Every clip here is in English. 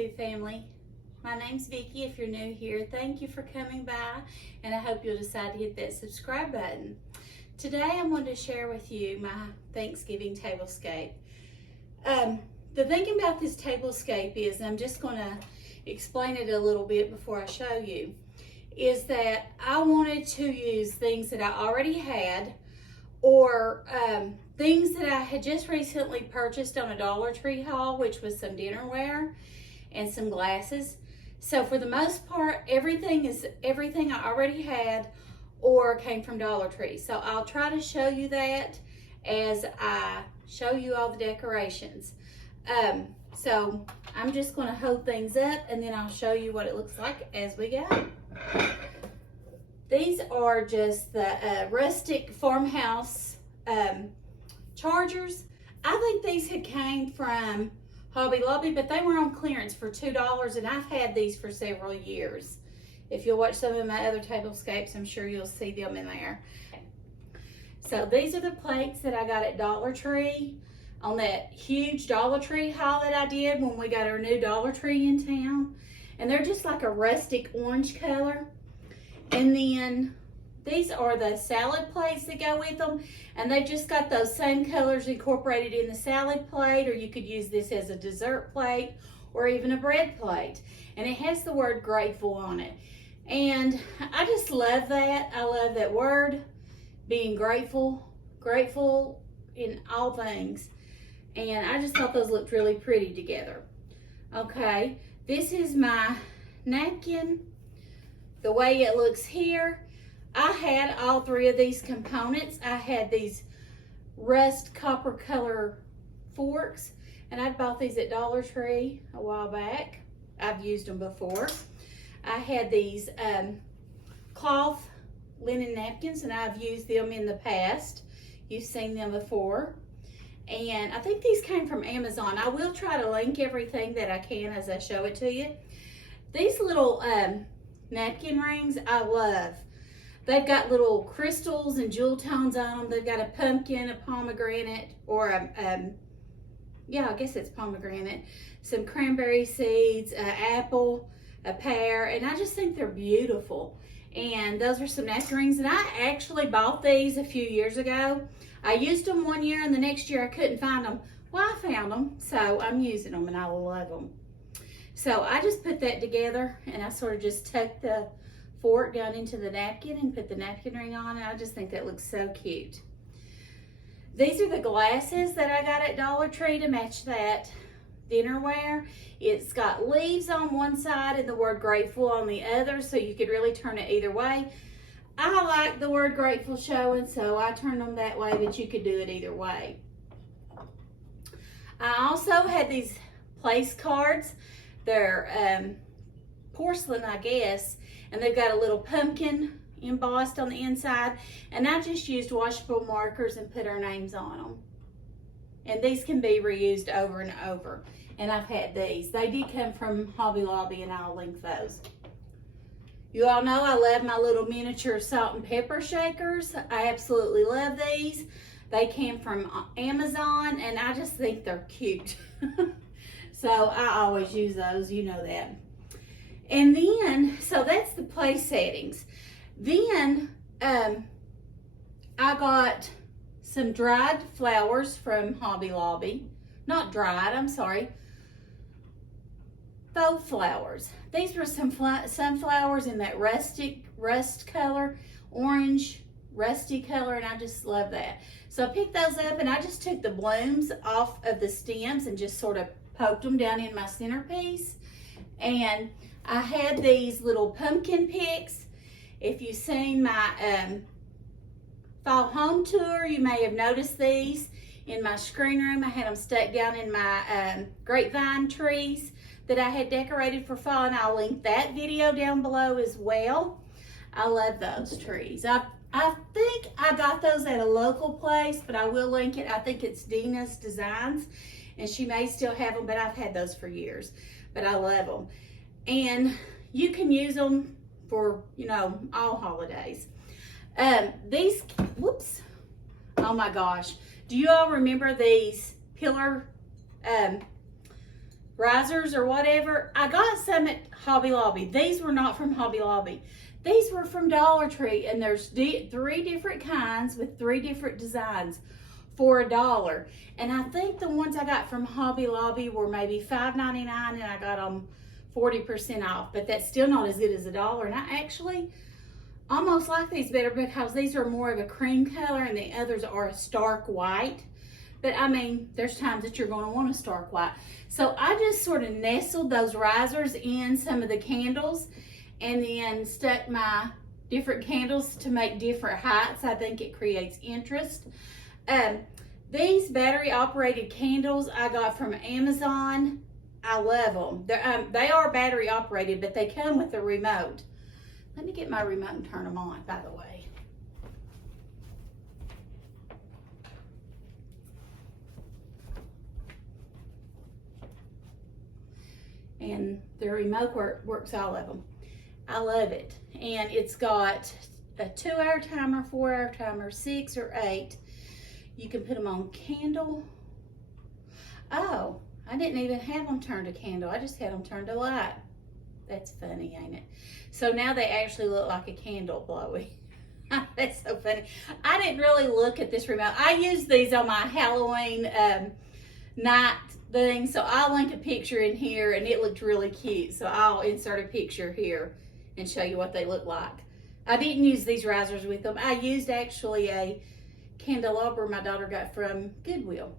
YouTube family. My name's Vicki. If you're new here, thank you for coming by, and I hope you'll decide to hit that subscribe button. Today I'm going to share with you my Thanksgiving tablescape. The thing about this tablescape is, and I'm just going to explain it a little bit before I show you, is that I wanted to use things that I already had, or things that I had just recently purchased on a Dollar Tree haul, which was some dinnerware and some glasses. So for the most part, everything I already had or came from Dollar Tree. So I'll try to show you that as I show you all the decorations. So I'm just going to hold things up and then I'll show you what it looks like as we go. These are just the rustic farmhouse chargers. I think these had came from Hobby Lobby, but they were on clearance for $2, and I've had these for several years. If you'll watch some of my other tablescapes, I'm sure you'll see them in there. So these are the plates that I got at Dollar Tree on that huge Dollar Tree haul that I did when we got our new Dollar Tree in town. And they're just like a rustic orange color. And then these are the salad plates that go with them, and they've just got those same colors incorporated in the salad plate, or you could use this as a dessert plate or even a bread plate. And it has the word grateful on it. And I just love that. I love that word, being grateful in all things. And I just thought those looked really pretty together. Okay, this is my napkin. The way it looks here, I had all three of these components. I had these rust copper color forks, and I bought these at Dollar Tree a while back. I've used them before. I had these cloth linen napkins, and I've used them in the past. You've seen them before. And I think these came from Amazon. I will try to link everything that I can as I show it to you. These little napkin rings I love. They've got little crystals and jewel tones on them. They've got a pumpkin, a pomegranate, or yeah, I guess it's pomegranate, some cranberry seeds, an apple, a pear, and I just think they're beautiful. And those are some napkin rings, and I actually bought these a few years ago. I used them one year, and the next year I couldn't find them. Well, I found them, so I'm using them, and I love them. So I just put that together, and I sort of just tucked the fork down into the napkin and put the napkin ring on, and I just think that looks so cute. These are the glasses that I got at Dollar Tree to match that dinnerware. It's got leaves on one side and the word grateful on the other, so you could really turn it either way. I like the word grateful showing, so I turned them that way, but you could do it either way. I also had these place cards. They're porcelain, I guess, and they've got a little pumpkin embossed on the inside, and I just used washable markers and put our names on them. And these can be reused over and over, and I've had these. They did come from Hobby Lobby, and I'll link those. You all know I love my little miniature salt and pepper shakers. I absolutely love these. They came from Amazon, and I just think they're cute. So I always use those, you know that. And then, so that's the place settings. Then I got some dried flowers from Hobby Lobby. Not dried, I'm sorry. Faux flowers. These were some sunflowers in that rust color, orange, rusty color, and I just love that. So I picked those up, and I just took the blooms off of the stems and just sort of poked them down in my centerpiece. And I had these little pumpkin picks. If you've seen my fall home tour, you may have noticed these in my screen room. I had them stuck down in my grapevine trees that I had decorated for fall, and I'll link that video down below as well. I love those trees. I think I got those at a local place, but I will link it. I think it's Dina's Designs, and she may still have them, but I've had those for years. But I love them. And you can use them for, you know, all holidays. These, whoops, oh my gosh. Do you all remember these pillar risers or whatever. I got some at Hobby Lobby. These were not from Hobby Lobby. These were from Dollar Tree, and there's 3 different kinds with 3 different designs for $1. And I think the ones I got from Hobby Lobby were maybe $5.99, and I got them 40% off. But that's still not as good as $1. And I actually almost like these better because these are more of a cream color and the others are a stark white. But I mean, there's times that you're going to want a stark white. So I just sort of nestled those risers in some of the candles and then stuck my different candles to make different heights. I think it creates interest. These battery operated candles I got from Amazon. I love them. They are battery operated, but they come with a remote. Let me get my remote and turn them on, by the way. And the remote works all of them. I love it. And it's got a 2-hour timer, 4-hour timer, 6 or 8. You can put them on candle. Oh, I didn't even have them turned to candle. I just had them turned to light. That's funny, ain't it? So now they actually look like a candle blowy. That's so funny. I didn't really look at this remote. I used these on my Halloween night thing, so I'll link a picture in here, and it looked really cute. So I'll insert a picture here and show you what they look like. I didn't use these risers with them. I used actually a candelabra my daughter got from Goodwill.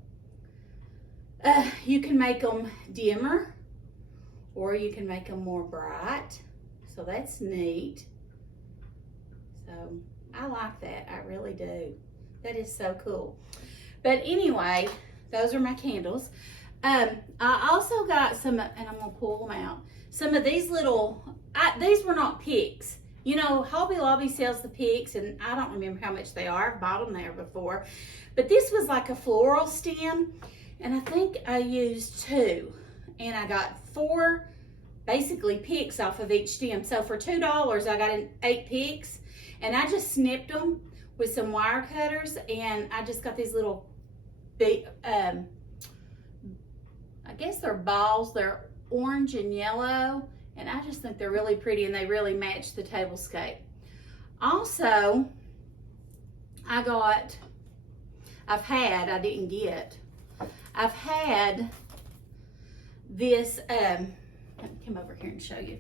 You can make them dimmer, or you can make them more bright. So that's neat. So I like that. I really do. That is so cool. But anyway, those are my candles. I also got some, and I'm gonna pull them out. Some of these little, these were not picks. You know, Hobby Lobby sells the picks, and I don't remember how much they are. I've bought them there before. But this was like a floral stem, and I think I used 2. And I got 4, basically, picks off of each stem. So for $2, I got 8 picks, and I just snipped them with some wire cutters, and I just got these little big, I guess they're balls. They're orange and yellow, and I just think they're really pretty, and they really match the Tablescape. Also, I've had this, let me come over here and show you.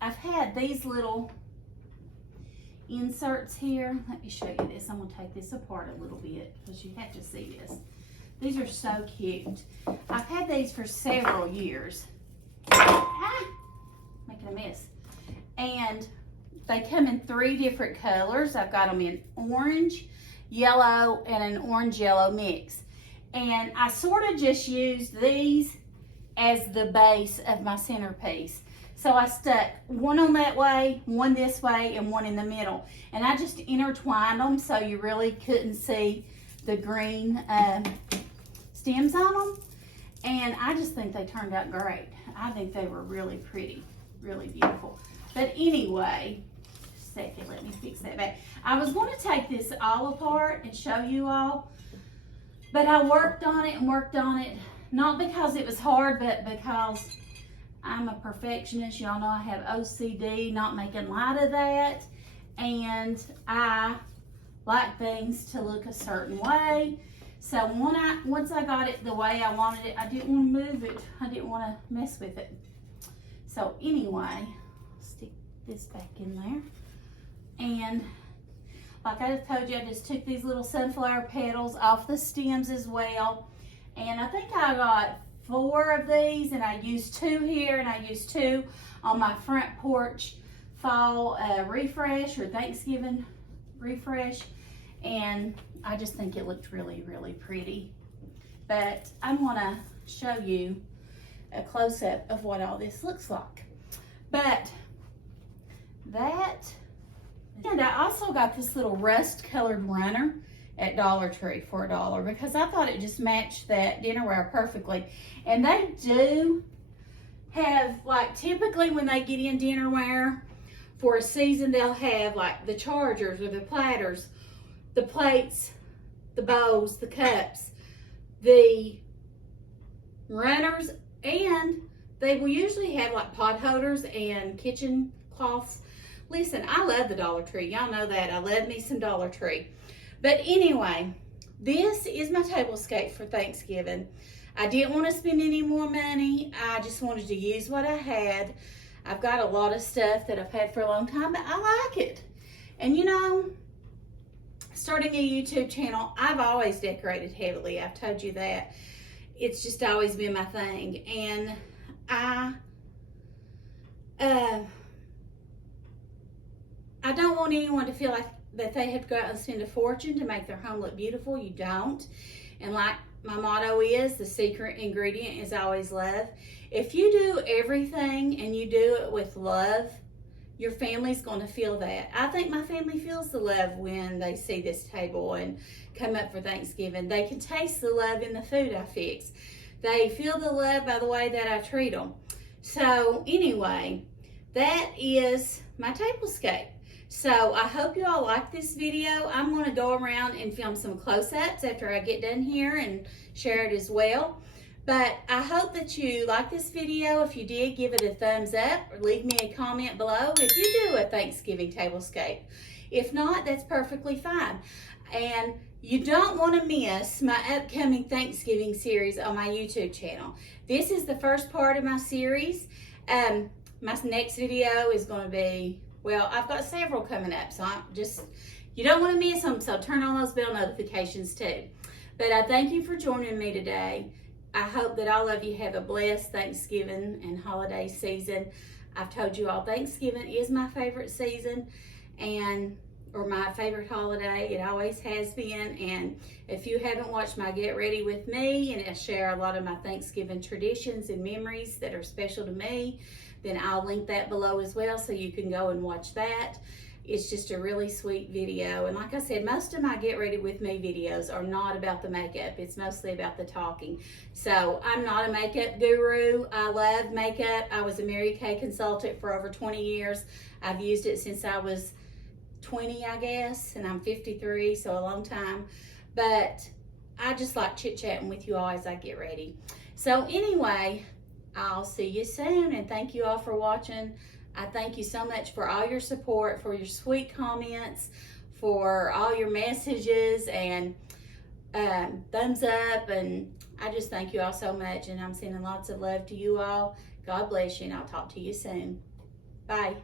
I've had these little inserts here. Let me show you this. I'm gonna take this apart a little bit because you have to see this. These are so cute. I've had these for several years. Making a mess. And they come in 3 different colors. I've got them in orange, yellow, and an orange-yellow mix. And I sort of just used these as the base of my centerpiece. So I stuck one on that way, one this way, and one in the middle. And I just intertwined them so you really couldn't see the green stems on them. And I just think they turned out great. I think they were really pretty, really beautiful. But anyway, just a second, let me fix that back. I was going to take this all apart and show you all, but I worked on it and worked on it, not because it was hard, but because I'm a perfectionist. Y'all know I have OCD, not making light of that. And I like things to look a certain way. So once I got it the way I wanted it, I didn't want to move it. I didn't want to mess with it. So anyway, stick this back in there. And like I told you, I just took these little sunflower petals off the stems as well. And I think I got 4 of these, and I used 2 here, and I used 2 on my front porch fall refresh or Thanksgiving refresh. And I just think it looked really, really pretty. But I'm gonna show you a close-up of what all this looks like. But that, and I also got this little rust-colored runner at Dollar Tree for $1 because I thought it just matched that dinnerware perfectly. And they do have, like, typically when they get in dinnerware for a season, they'll have like the chargers or the platters, the plates, the bowls, the cups, the runners, And they will usually have like pot holders and kitchen cloths. Listen, I love the Dollar Tree. Y'all know that. I love me some Dollar Tree. But anyway, this is my tablescape for Thanksgiving. I didn't want to spend any more money. I just wanted to use what I had. I've got a lot of stuff that I've had for a long time, but I like it. And you know, starting a YouTube channel, I've always decorated heavily. I've told you that. It's just always been my thing. And I don't want anyone to feel like that they have to go out and spend a fortune to make their home look beautiful. You don't. And like my motto is, the secret ingredient is always love. If you do everything and you do it with love, your family's going to feel that. I think my family feels the love when they see this table and come up for Thanksgiving. They can taste the love in the food I fix. They feel the love by the way that I treat them. So anyway, that is my tablescape. So I hope you all like this video. I'm going to go around and film some close-ups after I get done here and share it as well. But I hope that you like this video. If you did, give it a thumbs up or leave me a comment below if you do a Thanksgiving tablescape. If not, that's perfectly fine. And you don't want to miss my upcoming Thanksgiving series on my YouTube channel. This is the first part of my series. My next video is going to be, well, I've got several coming up, so you don't want to miss them, so turn on those bell notifications too. But I thank you for joining me today. I hope that all of you have a blessed Thanksgiving and holiday season. I've told you all Thanksgiving is my favorite season or my favorite holiday. It always has been. And if you haven't watched my Get Ready With Me, and I share a lot of my Thanksgiving traditions and memories that are special to me, then I'll link that below as well so you can go and watch that. It's just a really sweet video. And like I said, most of my Get Ready With Me videos are not about the makeup. It's mostly about the talking. So I'm not a makeup guru. I love makeup. I was a Mary Kay consultant for over 20 years. I've used it since I was 20, I guess, and I'm 53, so a long time. But I just like chit-chatting with you all as I get ready. So anyway, I'll see you soon, and thank you all for watching. I thank you so much for all your support, for your sweet comments, for all your messages and thumbs up, and I just thank you all so much, and I'm sending lots of love to you all. God bless you, and I'll talk to you soon. Bye.